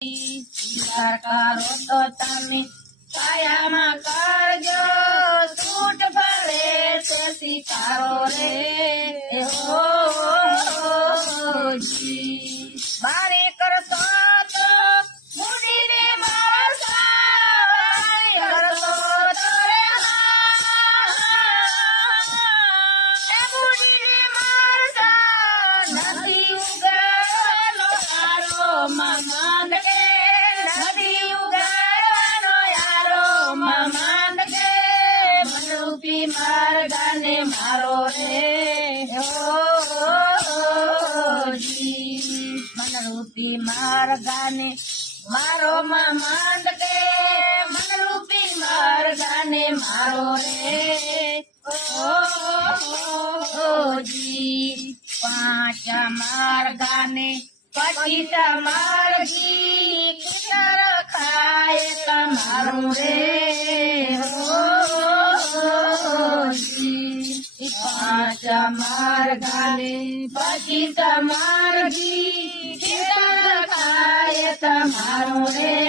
વિચાર કરો તો તમે કાયામાં કરજો છૂટ ભલે તે સ્વીકારો રે હો બારે કરશો તો મુડીને મારશો કરશો તો રે મુડીને મારશો નથી ઉગાડવાનો આરો માંડ કે નથી ઉગાડવાનો આરો માંડ કે મનરૂપી માર્ગાને મારો રે મનરૂપી માર્ગાને મારો માંડ કે મનરૂપી માર્ગાને મારો રે પાંચ માર્ગાને પછી તમારજી કિનાર ખાય તમારું રે પાંચ માર્ગાને પછી તમારજી કિનાર ખાય તમારું રે